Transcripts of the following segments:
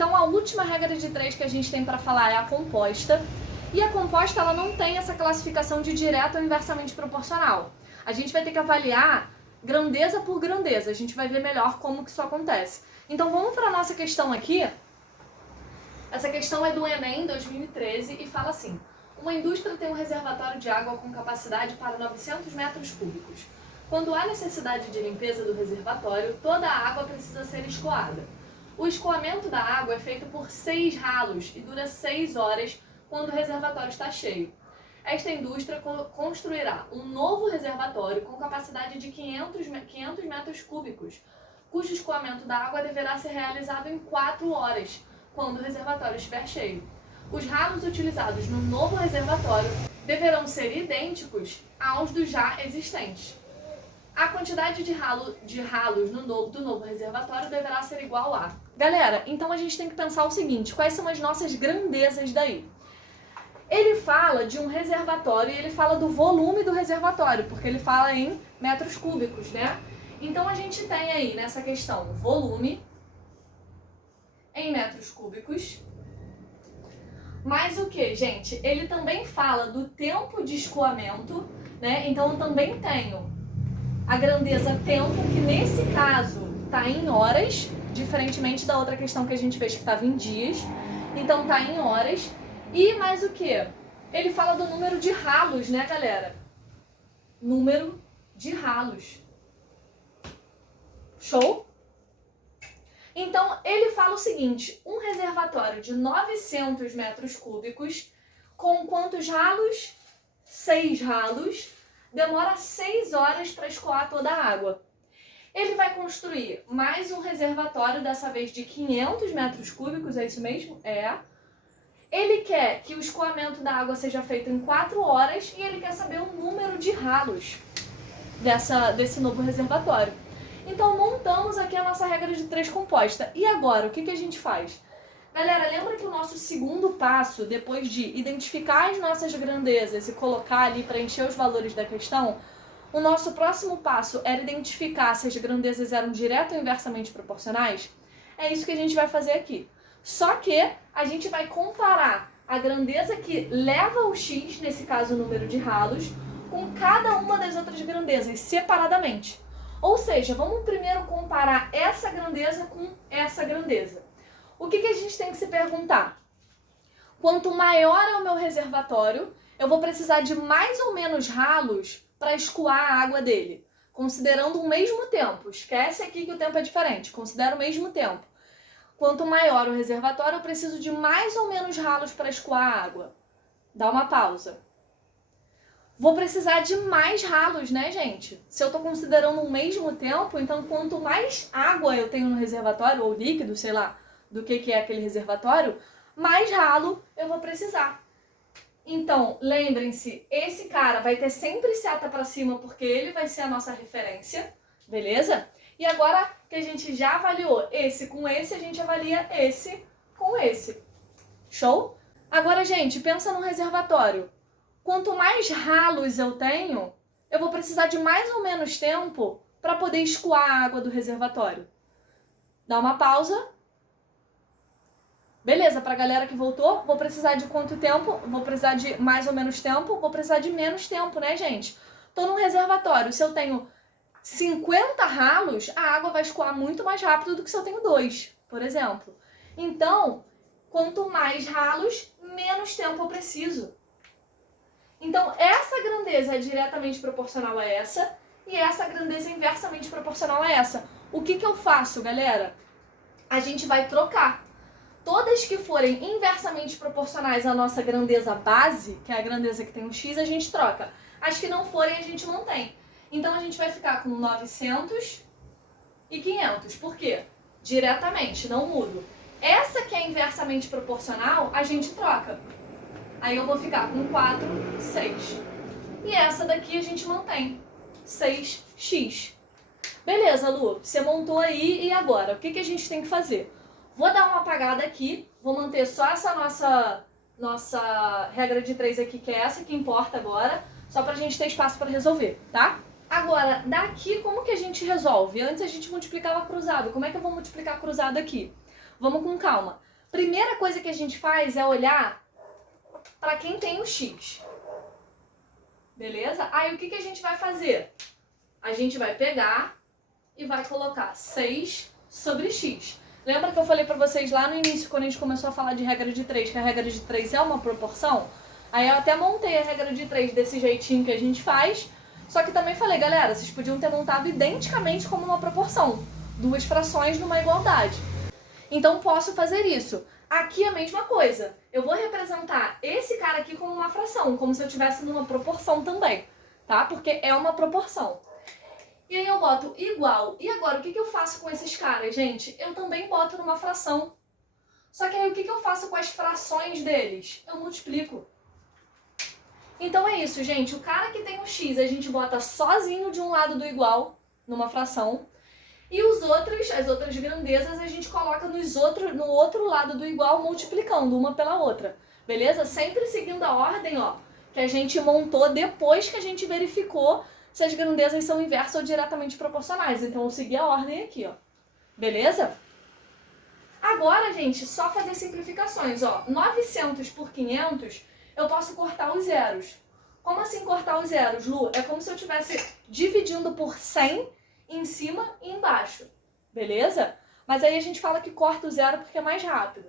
Então a última regra de 3 que a gente tem para falar é a composta. E a composta ela não tem essa classificação de direto ou inversamente proporcional. A gente vai ter que avaliar grandeza por grandeza, a gente vai ver melhor como que isso acontece. Então vamos para a nossa questão aqui. Essa questão é do Enem 2013 e fala assim: uma indústria tem um reservatório de água com capacidade para 900 metros cúbicos. Quando há necessidade de limpeza do reservatório, toda a água precisa ser escoada. O escoamento da água é feito por 6 ralos e dura 6 horas quando o reservatório está cheio. Esta indústria construirá um novo reservatório com capacidade de 500 metros cúbicos, cujo escoamento da água deverá ser realizado em 4 horas, quando o reservatório estiver cheio. Os ralos utilizados no novo reservatório deverão ser idênticos aos dos já existentes. A quantidade de ralos do novo reservatório deverá ser igual a... Galera, então a gente tem que pensar o seguinte: quais são as nossas grandezas daí? Ele fala de um reservatório e ele fala do volume do reservatório, porque ele fala em metros cúbicos, né? Então a gente tem aí nessa questão volume em metros cúbicos. Mas o que, gente? Ele também fala do tempo de escoamento, né? Então eu também tenho a grandeza tempo, que nesse caso está em horas, diferentemente da outra questão que a gente fez que estava em dias. Então está em horas. E mais o que? Ele fala do número de ralos, né, galera? Número de ralos. Show? Então, ele fala o seguinte: um reservatório de 900 metros cúbicos, com quantos ralos? 6 ralos, demora 6 horas para escoar toda a água. Ele vai construir mais um reservatório, dessa vez de 500 metros cúbicos, é isso mesmo? É. Ele quer que o escoamento da água seja feito em 4 horas e ele quer saber o número de ralos desse novo reservatório. Então montamos aqui a nossa regra de 3 composta. E agora, o que a gente faz? Galera, lembra que o nosso segundo passo, depois de identificar as nossas grandezas e colocar ali, preencher os valores da questão, o nosso próximo passo era identificar se as grandezas eram direto ou inversamente proporcionais? É isso que a gente vai fazer aqui. Só que a gente vai comparar a grandeza que leva o x, nesse caso o número de ralos, com cada uma das outras grandezas, separadamente. Ou seja, vamos primeiro comparar essa grandeza com essa grandeza. O que a gente tem que se perguntar? Quanto maior é o meu reservatório, eu vou precisar de mais ou menos ralos para escoar a água dele, considerando o mesmo tempo. Esquece aqui que o tempo é diferente, considera o mesmo tempo. Quanto maior o reservatório, eu preciso de mais ou menos ralos para escoar a água. Dá uma pausa. Vou precisar de mais ralos, né, gente? Se eu estou considerando o mesmo tempo, então quanto mais água eu tenho no reservatório, ou líquido, sei lá, do que é aquele reservatório, mais ralo eu vou precisar. Então, lembrem-se, esse cara vai ter sempre seta para cima, porque ele vai ser a nossa referência, beleza? E agora que a gente já avaliou esse com esse, a gente avalia esse com esse. Show? Agora, gente, pensa no reservatório. Quanto mais ralos eu tenho, eu vou precisar de mais ou menos tempo para poder escoar a água do reservatório. Dá uma pausa. Beleza, para a galera que voltou, vou precisar de quanto tempo? Vou precisar de mais ou menos tempo? Vou precisar de menos tempo, né, gente? Tô num reservatório, se eu tenho 50 ralos, a água vai escoar muito mais rápido do que se eu tenho 2, por exemplo. Então, quanto mais ralos, menos tempo eu preciso. Então, essa grandeza é diretamente proporcional a essa, e essa grandeza é inversamente proporcional a essa. O que eu faço, galera? A gente vai trocar. Todas que forem inversamente proporcionais à nossa grandeza base, que é a grandeza que tem um x, a gente troca. As que não forem, a gente mantém. Então, a gente vai ficar com 900 e 500. Por quê? Diretamente, não mudo. Essa que é inversamente proporcional, a gente troca. Aí eu vou ficar com 4, 6. E essa daqui a gente mantém, 6x. Beleza, Lu, você montou aí, e agora? O que a gente tem que fazer? Vou dar uma apagada aqui, vou manter só essa nossa regra de 3 aqui, que é essa que importa agora, só pra gente ter espaço para resolver, tá? Agora, daqui como que a gente resolve? Antes a gente multiplicava cruzado, como é que eu vou multiplicar cruzado aqui? Vamos com calma. Primeira coisa que a gente faz é olhar para quem tem o x. Beleza? Aí o que a gente vai fazer? A gente vai pegar e vai colocar 6 sobre x. Lembra que eu falei pra vocês lá no início, quando a gente começou a falar de regra de 3, que a regra de 3 é uma proporção? Aí eu até montei a regra de 3 desse jeitinho que a gente faz, só que também falei, galera, vocês podiam ter montado identicamente como uma proporção. 2 frações numa igualdade. Então posso fazer isso. Aqui a mesma coisa. Eu vou representar esse cara aqui como uma fração, como se eu estivesse numa proporção também, tá? Porque é uma proporção. E aí eu boto igual. E agora, o que eu faço com esses caras, gente? Eu também boto numa fração. Só que aí o que eu faço com as frações deles? Eu multiplico. Então é isso, gente. O cara que tem o x, a gente bota sozinho de um lado do igual, numa fração. E as outras grandezas, a gente coloca no outro lado do igual, multiplicando uma pela outra. Beleza? Sempre seguindo a ordem, ó, que a gente montou depois que a gente verificou se as grandezas são inversas ou diretamente proporcionais. Então eu segui a ordem aqui, ó. Beleza? Agora, gente, só fazer simplificações, ó. 900 por 500, eu posso cortar os zeros. Como assim cortar os zeros, Lu? É como se eu estivesse dividindo por 100 em cima e embaixo. Beleza? Mas aí a gente fala que corta o zero porque é mais rápido.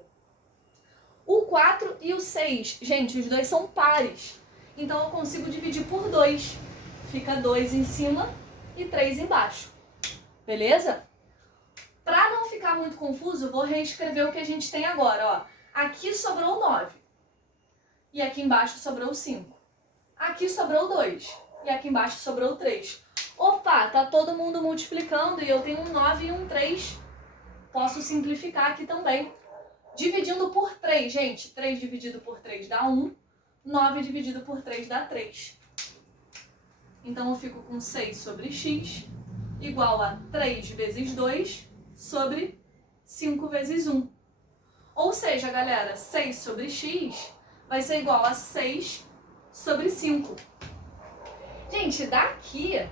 O 4 e o 6, gente, os dois são pares. Então eu consigo dividir por 2. Fica 2 em cima e 3 embaixo. Beleza? Para não ficar muito confuso, vou reescrever o que a gente tem agora, ó. Aqui sobrou 9. E aqui embaixo sobrou 5. Aqui sobrou 2. E aqui embaixo sobrou 3. Opa, tá todo mundo multiplicando e eu tenho um 9 e um 3. Posso simplificar aqui também. Dividindo por 3, gente. 3 dividido por 3 dá 1. 9 dividido por 3 dá 3. Então eu fico com 6 sobre x igual a 3 vezes 2 sobre 5 vezes 1. Ou seja, galera, 6 sobre x vai ser igual a 6 sobre 5. Gente, daqui,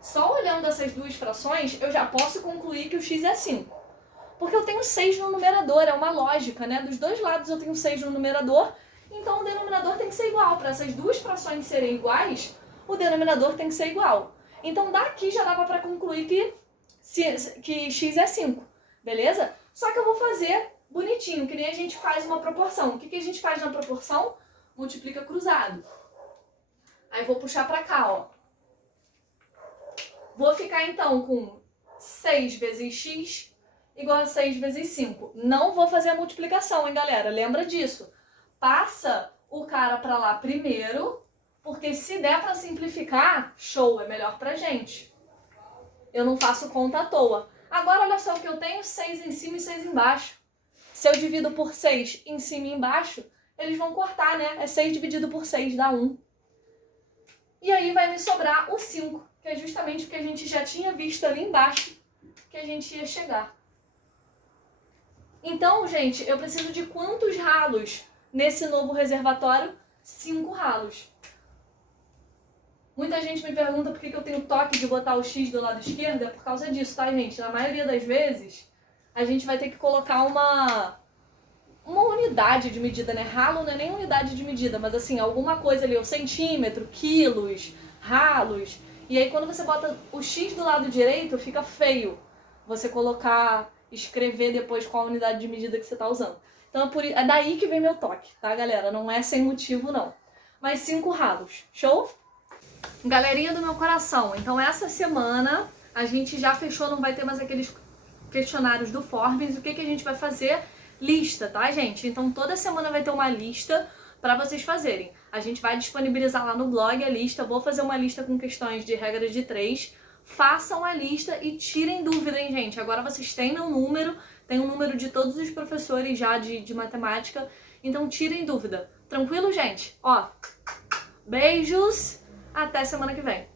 só olhando essas duas frações, eu já posso concluir que o x é 5. Porque eu tenho 6 no numerador, é uma lógica, né? Dos dois lados eu tenho 6 no numerador, então o denominador tem que ser igual. Para essas duas frações serem iguais, o denominador tem que ser igual. Então daqui já dava para concluir que x é 5, beleza? Só que eu vou fazer bonitinho, que nem a gente faz uma proporção. O que a gente faz na proporção? Multiplica cruzado. Aí vou puxar para cá, ó. Vou ficar então com 6 vezes x igual a 6 vezes 5. Não vou fazer a multiplicação, hein, galera? Lembra disso. Passa o cara para lá primeiro, porque se der para simplificar, show, é melhor pra gente. Eu não faço conta à toa. Agora, olha só o que eu tenho, 6 em cima e 6 embaixo. Se eu divido por 6 em cima e embaixo, eles vão cortar, né? É 6 dividido por 6, dá 1. E aí vai me sobrar o 5, que é justamente o que a gente já tinha visto ali embaixo, que a gente ia chegar. Então, gente, eu preciso de quantos ralos nesse novo reservatório? 5 ralos. Muita gente me pergunta por que eu tenho toque de botar o x do lado esquerdo. É por causa disso, tá, gente? Na maioria das vezes, a gente vai ter que colocar uma unidade de medida, né? Ralo não é nem unidade de medida, mas assim, alguma coisa ali, o centímetro, quilos, ralos. E aí quando você bota o x do lado direito, fica feio você colocar, escrever depois qual a unidade de medida que você tá usando. Então é daí que vem meu toque, tá, galera? Não é sem motivo, não. Mas 5 ralos. Show? Galerinha do meu coração, então essa semana a gente já fechou, não vai ter mais aqueles questionários do Forbes. O que a gente vai fazer? Lista, tá, gente? Então toda semana vai ter uma lista para vocês fazerem. A gente vai disponibilizar lá no blog a lista. Vou fazer uma lista com questões de regra de 3. Façam a lista e tirem dúvida, hein, gente? Agora vocês têm meu número, tem o número de todos os professores já de matemática. Então tirem dúvida. Tranquilo, gente? Ó, beijos! Até semana que vem.